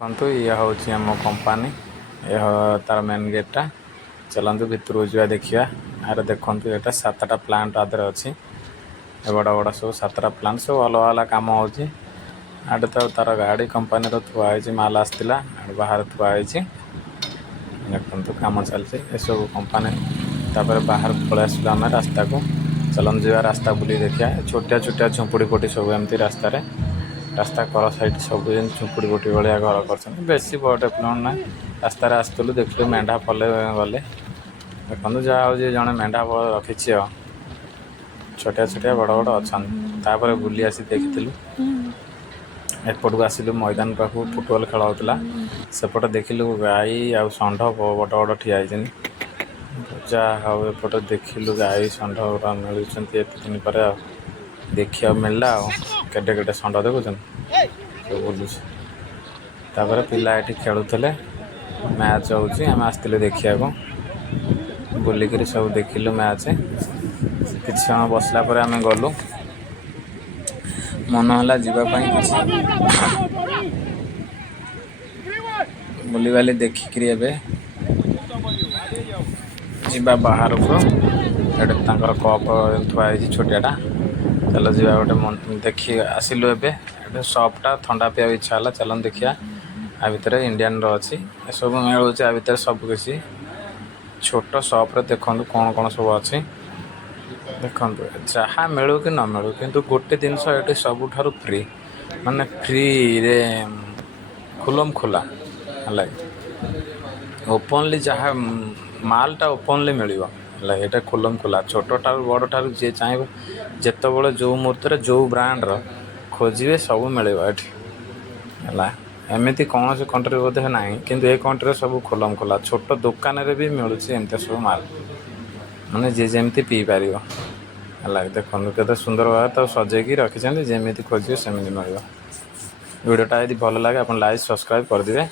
देखु ये हूँ आम कंपानी यह तार मेन गेटा चलतु भितर जा देखा यार देखु यहाँ 7टा प्लांट आदर अच्छी बड़ बड़ सब 7टा प्लांट सब अलग अलग कम हो तो तार गाड़ी कंपानी थुआई माल आसला बाहर थुआई देखु कम चलती सब कंपानी तापर बाहर पलि आसलु आम रास्ता को चलन जा रास्ता बुली देखा छोटिया छोटिया झुंपुड़ी कोटी सब एमती रास्ता कर साइड सब झुंपुड़ी कोटी भाया घर कर बेसी बड़ डेभलपमेंट ना रास्तार आसलु देखिलु मेढ़ा पले गले देखो जहाँ जड़े मेढ़ा रखी छोटिया छोटिया बड़ बड़ अच्छा बुली आसी देखी एपट को आसिलु मैदान पाख फुटबॉल खेल होता सेपटे देखिलु गाई आ षंढ बड़ बड़ ठिया जहाँ एपटे देखिलु गाई षंढ गुरा मिलूँ एत दिन पर देखा मिलला केटे केटे षंढ देखुन बुलूँ तापर पिला ये खेलुले मैच होम आसलु देखा बुलिक सब देखिलु मैच कि समय बसला आम गलु मन है जावाई बुली बाली देखिक जा बाहर को कप थुआई छोटियाटा चलो जी गोटे देखी आसिलु ए सपटा थंडा पिया इच्छा है चलन देखिया आ भितर इंडियन अच्छी सब मिलूँ आ भितर सबकि छोट सप्रे देखु कौन कौन सब अच्छी देखु जहाँ मिलू कि न मिलू किंतु गोटे जिनस ये सबुठ फ्री माने फ्री रे खुलम खुला है ओपनली जहाँ मालटा ओपनली मिल ये खुलम खुला छोट ठार बड़ ठार जी चाहिए जिते बड़े जो मुहूर्त जो ब्रांड खोजे सब मिले है एमती कौन से कंट्री बोधे ना कि ये कंट्री सब खुलम खुला छोट दुकान भी मिलूँ एमती सब माल माने जी जमी पी पार है देखो के सुंदर भाव तो सजेकी रखी जमी खोजे सेमती मिल वीडियोटा यदि भल लगे आप लाइक सब्सक्राइब करदे।